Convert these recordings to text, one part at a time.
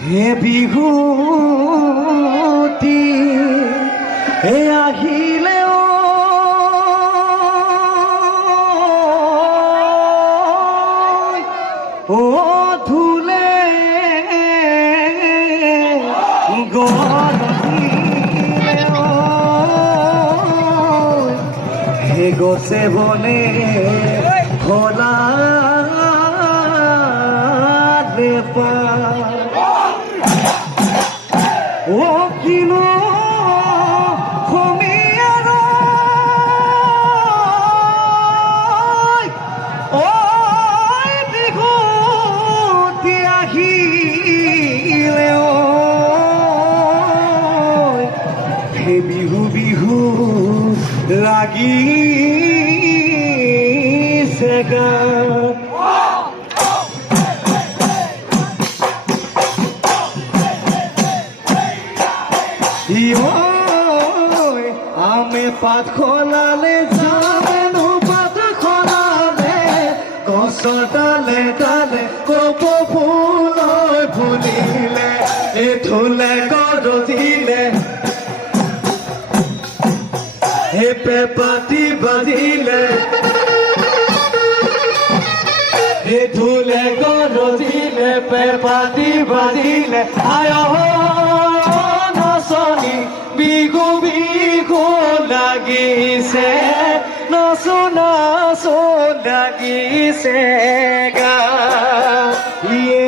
হে বিহুতি হে আহিলে ও ধুলে গদিলে ও হে গোসে বনে খোলা দেপা ও আমি পাত খোলালে যাবে নো পাত খোলালে গছ ডালে ডালে কপ ফুল ফুলিলে, এ ধুলে গরজিলে হে পেপাতি বাজিলে, হে ধুলে গরজিলে পেপাতি বাজিলে, আয় বিহু বিহু লাগিছে নচো নাচো লাগিছে গা ইয়ে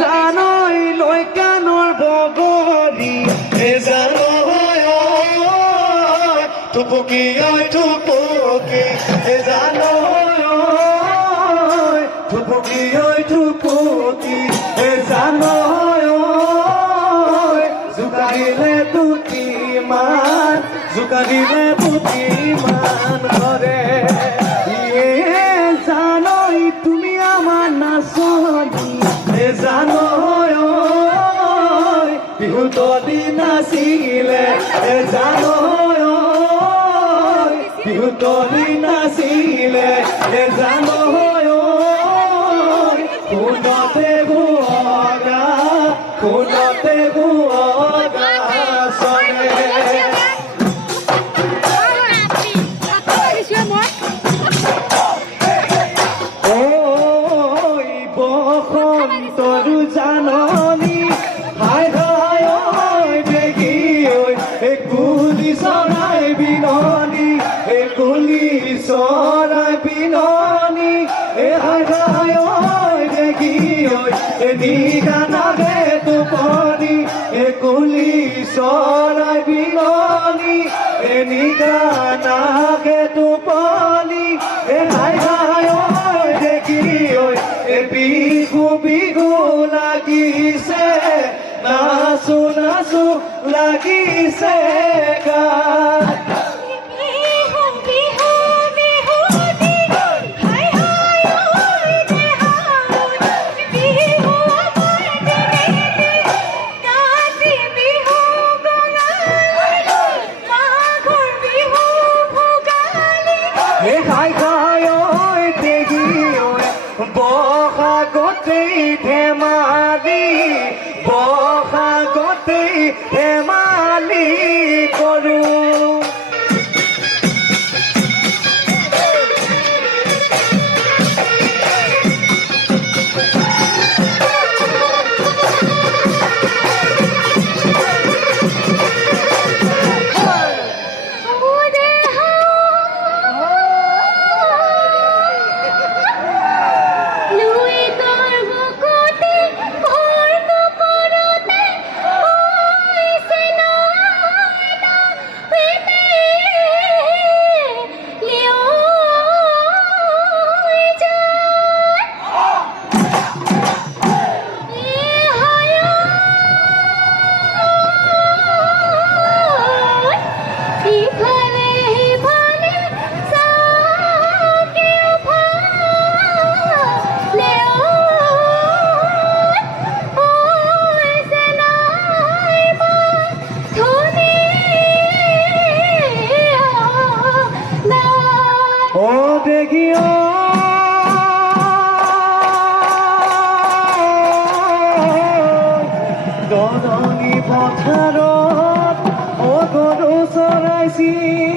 জানৈ লৈ কাণৰ বগৰী হে জানৈ টুপুকি ঐ টুপুকি হে জানৈ জোকাৰিলে দুটি মান জোকাৰিলে দুটি মান কৰে ইয়ে জানৈ তুমি আমাৰ নাচনী হে জানৈ বিহু তলি নাচিলে হে জানৈ বিহু তলি নাচিলে চৰাই বিলনি এ নিগা নাগে টোপনি এ হাই হাই ওই দেখি এ বিহু বিহু লাগিছে নাচো নাচো লাগিছে গান assim.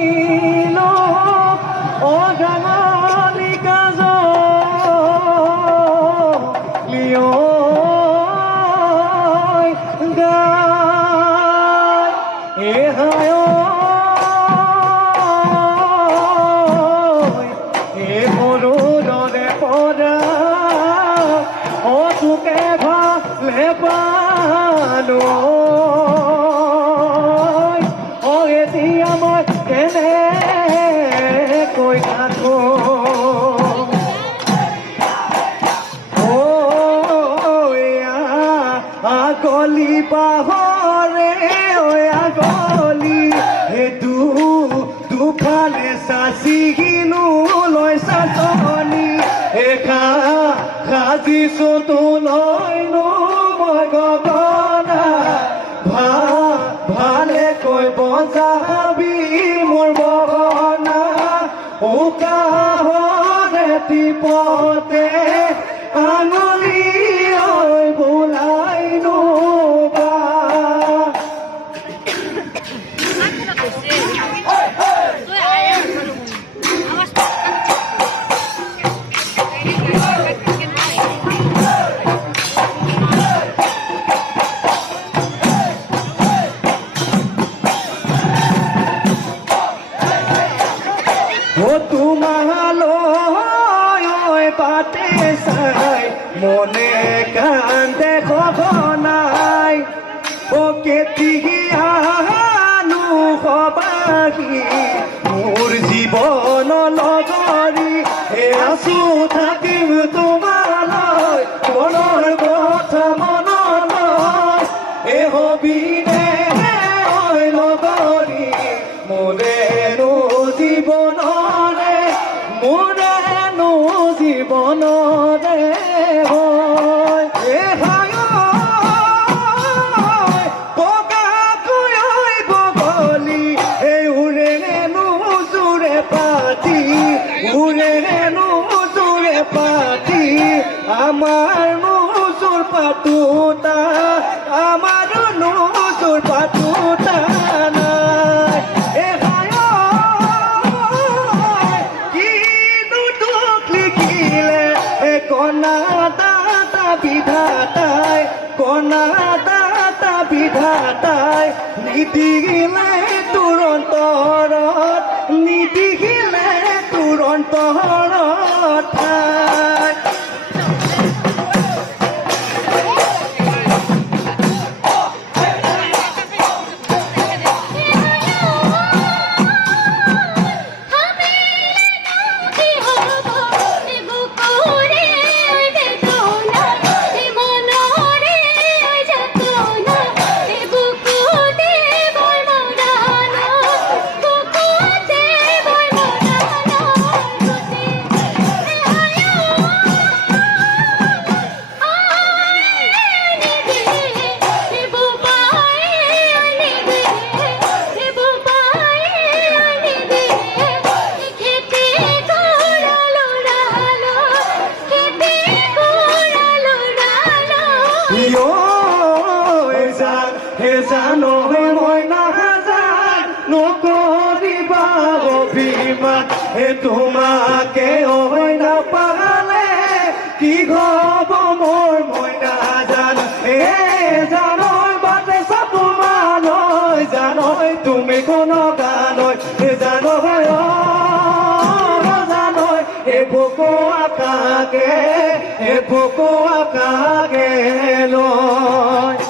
कहा हो नदी पोते। ও তোমালৈ পাতে চাই। মনে কান্দে সঘনাই ও কেতিয়ানো সবাহি। মোৰ জীৱন লগৰী হে আছো থাকিম তোমালৈ মনৰ কথা মনলৈ, এ হবিনে ঐ লগৰী জীৱনৰে amor কণা দাতা বিধাতাই নিদিলে তোৰ অন্তৰত নিদিলে তোৰ হে তোমাকে ঐ নাপালে কি হব মোৰ মই নাজান এ জানৈ বাটে চাপমালৈ জানৈ তুমি কোন গানৈ হে জানৈ অ জানৈ এ বুকু আকাকে, এ বুকু আকাকে লয়।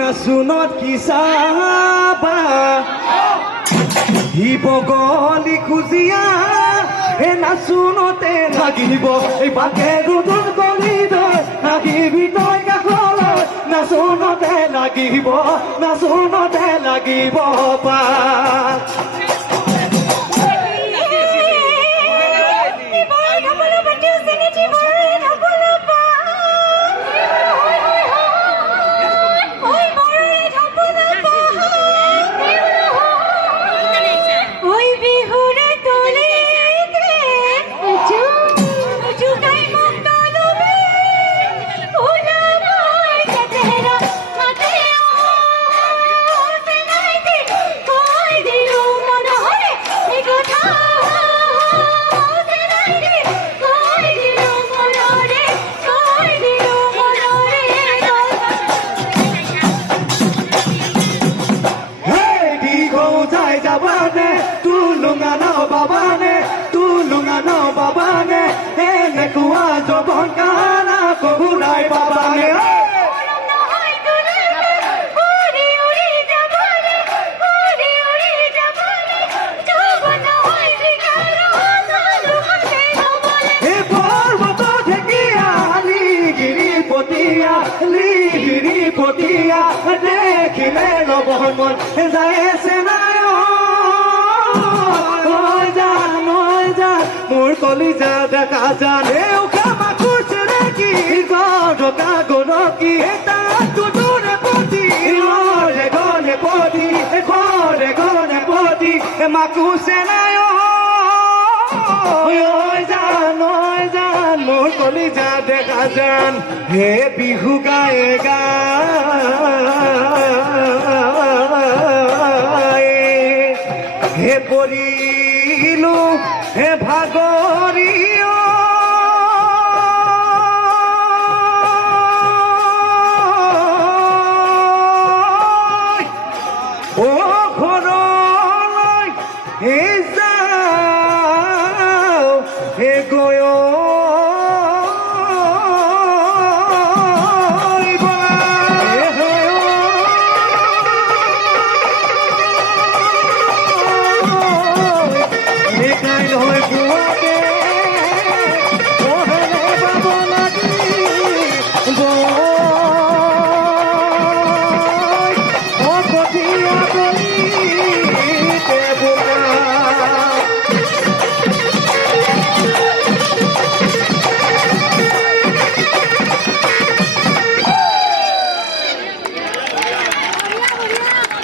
সেই নাচোনত কি চাবা দিব গলি খুজিয়া হে নাচোনতে লাগিব। এই বাকে দুদুল গলিব নাহিবি তই কাষলৈ নাচোনতে লাগিব নাচোনতে লাগিব পা দেখিলে লবন মন যায় নাই মোৰ কলিজা দেখা জানে। উশা মাকুৰ চেৰেকি গৰকা গৰকি তাত দুদুৰে পতি ঘৰে ঘৰে পতি ঘৰে ঘৰে পতি মাকুছে নাই জান মোৰ কলিজা দেখা জান। হে বিহু গায়ে গায় হে পরিলু হে ভাগৰিও